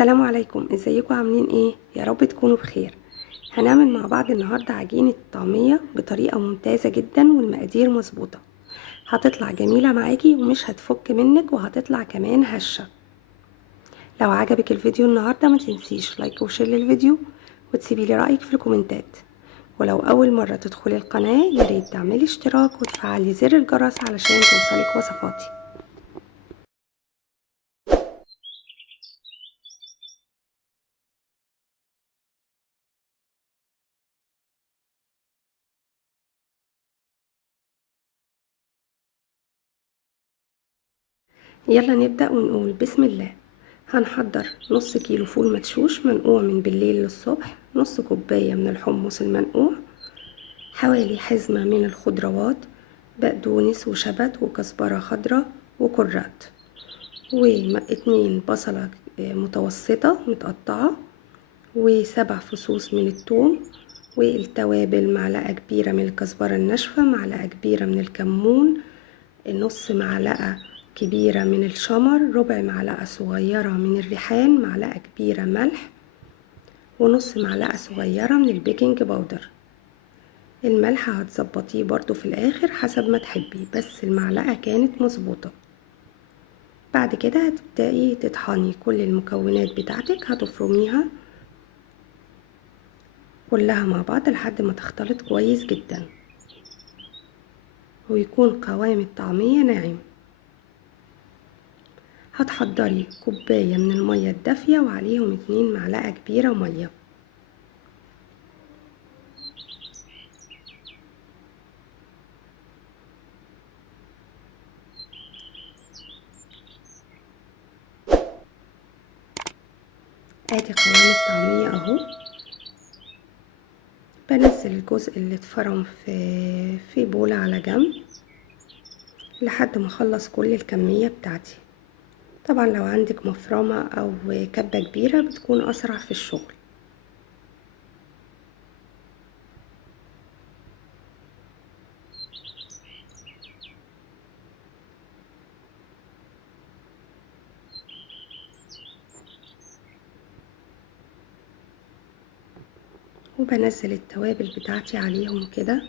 السلام عليكم، ازيكم عاملين ايه؟ يا رب تكونوا بخير. هنعمل مع بعض النهارده عجينة طعمية بطريقة ممتازة جدا والمقادير مظبوطة. هتطلع جميلة معاكي ومش هتفك منك وهتطلع كمان هشة. لو عجبك الفيديو النهارده ما تنسيش لايك وشير للفيديو وتسيبي لي رأيك في الكومنتات. ولو اول مرة تدخلي القناة ياريت تعملي اشتراك وتفعلي زر الجرس علشان توصلك وصفاتي. يلا نبدأ ونقول بسم الله. هنحضر نص كيلو فول مدشوش منقوع من بالليل للصبح، نص كوباية من الحمص المنقوع، حوالي حزمة من الخضروات، بقدونس وشبت وكزبرة خضراء وكرات، واتنين بصلة متوسطة متقطعة، وسبع فصوص من الثوم، والتوابل معلقة كبيرة من الكزبرة الناشفة، معلقة كبيرة من الكمون، نص معلقة كبيرة من الشمر، ربع معلقة صغيرة من الريحان، معلقة كبيرة ملح، ونص معلقة صغيرة من البيكنج باودر. الملح هتظبطيه برضو في الاخر حسب ما تحبي، بس المعلقة كانت مظبوطة. بعد كده هتبدأي تطحني كل المكونات بتاعتك، هتفرميها كلها مع بعض لحد ما تختلط كويس جدا ويكون قوام الطعمية ناعم. هتحضري كوباية من المية الدافية وعليهم 2 معلقة كبيرة مية. ادي قوام الطعمية اهو. بنزل الجزء اللي اتفرم في بولة على جنب لحد ما اخلص كل الكمية بتاعتي. طبعا لو عندك مفرمة او كبة كبيرة بتكون اسرع في الشغل. وبنزل التوابل بتاعتي عليهم كده،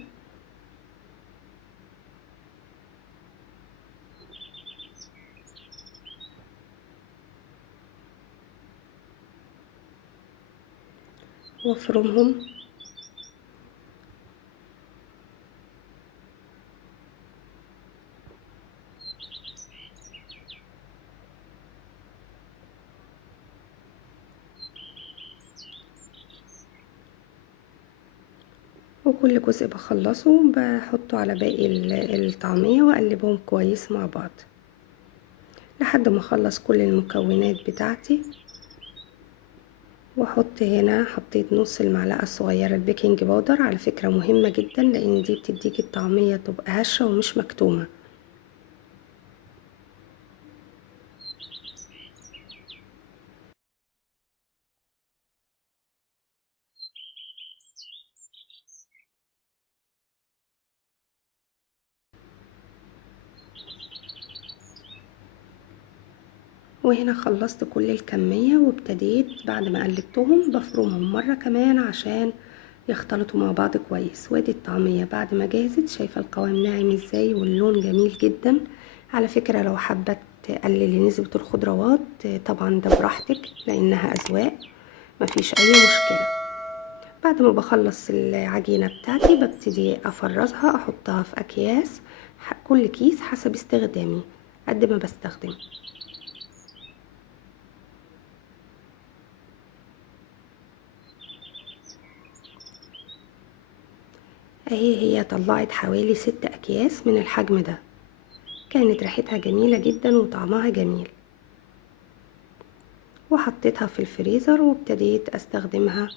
وافرمهم. وكل جزء بخلصه بحطه على باقي الطعمية واقلبهم كويس مع بعض لحد ما اخلص كل المكونات بتاعتي. واحط هنا، حطيت نص المعلقة الصغيرة البيكنج باودر، على فكرة مهمة جدا لان دي بتديكي الطعمية تبقى هشة ومش مكتومة. وهنا خلصت كل الكمية وابتديت بعد ما قلبتهم بفرمهم مرة كمان عشان يختلطوا مع بعض كويس. وادي الطعمية بعد ما جاهزت، شايفة القوام ناعم ازاي واللون جميل جدا. على فكرة لو حابة تقللي نسبة الخضروات طبعا ده براحتك لانها اذواق، مفيش اي مشكلة. بعد ما بخلص العجينة بتاعتي ببتدي افرزها، احطها في اكياس، كل كيس حسب استخدامي قد ما بستخدم. هي طلعت حوالي 6 اكياس من الحجم ده. كانت ريحتها جميلة جدا وطعمها جميل. وحطيتها في الفريزر وابتديت استخدمها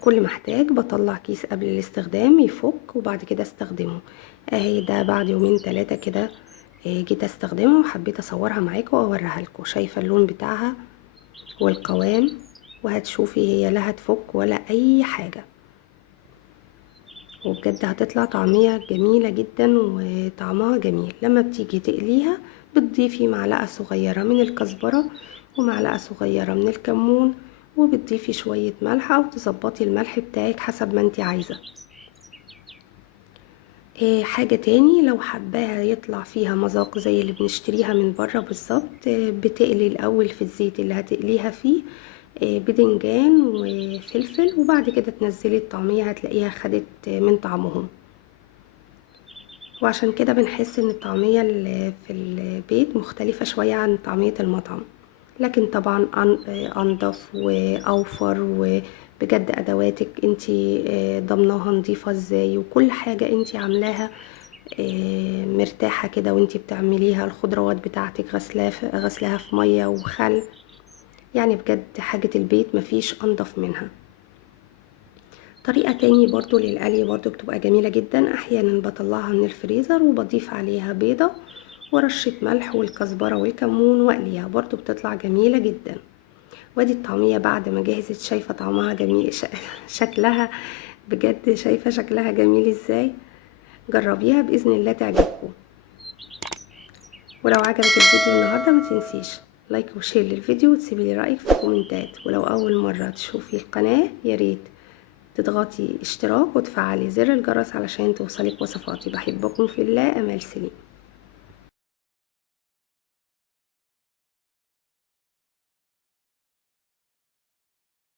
كل ما احتاج بطلع كيس قبل الاستخدام يفك وبعد كده استخدمه. اهي ده بعد يومين 3 كده جيت استخدمها وحبيت اصورها معاكم واوريها لكم. شايفة اللون بتاعها والقوام، وهتشوفي هي لا هتفك ولا اي حاجة، وبجد هتطلع طعمية جميلة جدا وطعمها جميل. لما بتيجي تقليها بتضيفي معلقة صغيرة من الكزبرة ومعلقة صغيرة من الكمون، وبتضيفي شوية ملح او تظبطي الملح بتاعك حسب ما انتي عايزة. حاجة تاني لو حباها يطلع فيها مذاق زي اللي بنشتريها من بره بالظبط، بتقلي الاول في الزيت اللي هتقليها فيه بدنجان وفلفل، وبعد كده تنزلي الطعمية هتلاقيها خدت من طعمهم. وعشان كده بنحس ان الطعمية اللي في البيت مختلفة شوية عن طعمية المطعم، لكن طبعا انضف واوفر، وبجد ادواتك انتي ضمناها نضيفة ازاي، وكل حاجة انتي عاملاها مرتاحة كده وانتي بتعمليها. الخضروات بتاعتك غسلاها في مية وخل، يعني بجد حاجة البيت مفيش انضف منها. طريقة تاني برضو للقلي برضو بتبقى جميلة جدا، احيانا بطلعها من الفريزر وبضيف عليها بيضة ورشة ملح والكزبرة والكمون واقليها، برضو بتطلع جميلة جدا. وادي الطعمية بعد ما جهزت، شايفة طعمها جميل شكلها، بجد شايفة شكلها جميل ازاي. جربيها بإذن الله تعجبكم. ولو عجبك الفيديو النهاردة ما تنسيش لايك وشير للفيديو، وتسيبي لي رأيك في الكومنتات. ولو أول مرة تشوفي القناة ياريت تضغطي اشتراك وتفعلي زر الجرس علشان توصلك وصفاتي. بحبكم في الله، أمال سليم.